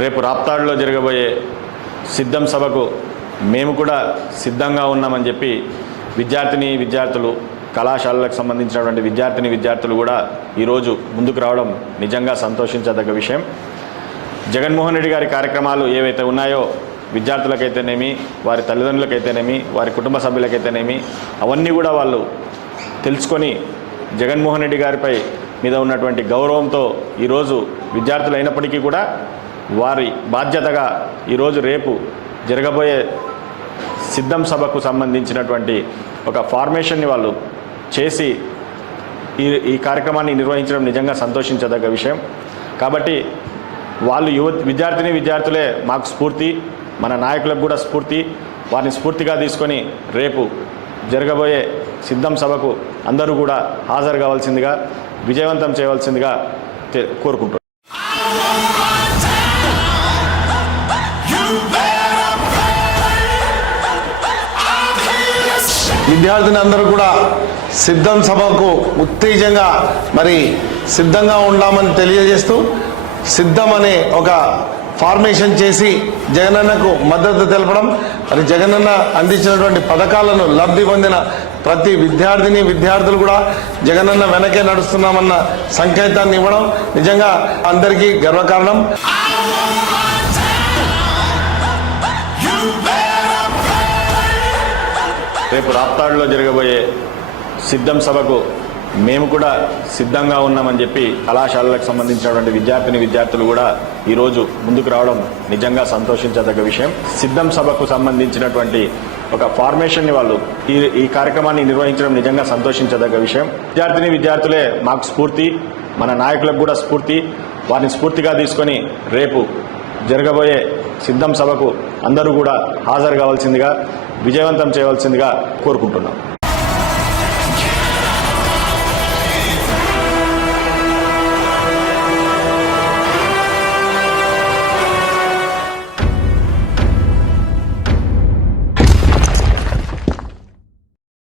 రేపు రాప్తాడులో జరగబోయే సిద్ధం సభకు మేము కూడా సిద్ధంగా ఉన్నామని చెప్పి విద్యార్థిని విద్యార్థులు కళాశాలలకు సంబంధించినటువంటి విద్యార్థిని విద్యార్థులు కూడా ఈరోజు ముందుకు రావడం నిజంగా సంతోషించదగ్గ విషయం. జగన్మోహన్ రెడ్డి గారి కార్యక్రమాలు ఏవైతే ఉన్నాయో విద్యార్థులకైతేనేమి వారి తల్లిదండ్రులకైతేనేమి వారి కుటుంబ సభ్యులకైతేనేమి అవన్నీ కూడా వాళ్ళు తెలుసుకొని జగన్మోహన్ రెడ్డి గారిపై మీద ఉన్నటువంటి గౌరవంతో ఈరోజు విద్యార్థులు అయినప్పటికీ కూడా వారి బాధ్యతగా ఈరోజు రేపు జరగబోయే సిద్ధం సభకు సంబంధించినటువంటి ఒక ఫార్మేషన్ని వాళ్ళు చేసి ఈ ఈ కార్యక్రమాన్ని నిర్వహించడం నిజంగా సంతోషించదగ్గ విషయం. కాబట్టి వాళ్ళు యువ విద్యార్థిని విద్యార్థులే మాకు స్ఫూర్తి మన నాయకులకు కూడా స్ఫూర్తి వారిని స్ఫూర్తిగా తీసుకొని రేపు జరగబోయే సిద్ధం సభకు అందరూ కూడా హాజరు కావాల్సిందిగా విజయవంతం చేయవలసిందిగా కోరుకుంటున్నాను విద్యార్థిని అందరూ కూడా సిద్ధం సభకు ఉత్తేజంగా మరి సిద్ధంగా ఉండామని తెలియజేస్తూ సిద్ధం అనే ఒక ఫార్మేషన్ చేసి జగనన్నకు మద్దతు తెలపడం మరి జగనన్న అందించినటువంటి పథకాలను లబ్ధి పొందిన ప్రతి విద్యార్థిని విద్యార్థులు కూడా జగనన్న వెనకే నడుస్తున్నామన్న సంకేతాన్ని ఇవ్వడం నిజంగా అందరికీ గర్వకారణం. రేపు రాప్తాడులో జరగబోయే సిద్ధం సభకు మేము కూడా సిద్ధంగా ఉన్నామని చెప్పి కళాశాలలకు సంబంధించినటువంటి విద్యార్థిని విద్యార్థులు కూడా ఈరోజు ముందుకు రావడం నిజంగా సంతోషించదగ్గ విషయం. సిద్ధం సభకు సంబంధించినటువంటి ఒక ఫార్మేషన్ని వాళ్ళు ఈ ఈ కార్యక్రమాన్ని నిర్వహించడం నిజంగా సంతోషించదగ్గ విషయం. విద్యార్థిని విద్యార్థులే మాకు స్ఫూర్తి మన నాయకులకు కూడా స్ఫూర్తి. వారిని స్ఫూర్తిగా తీసుకొని రేపు జరగబోయే సిద్ధం సభకు అందరూ కూడా హాజరు కావాల్సిందిగా విజయవంతం చేయవలసిందిగా కోరుకుంటున్నాం.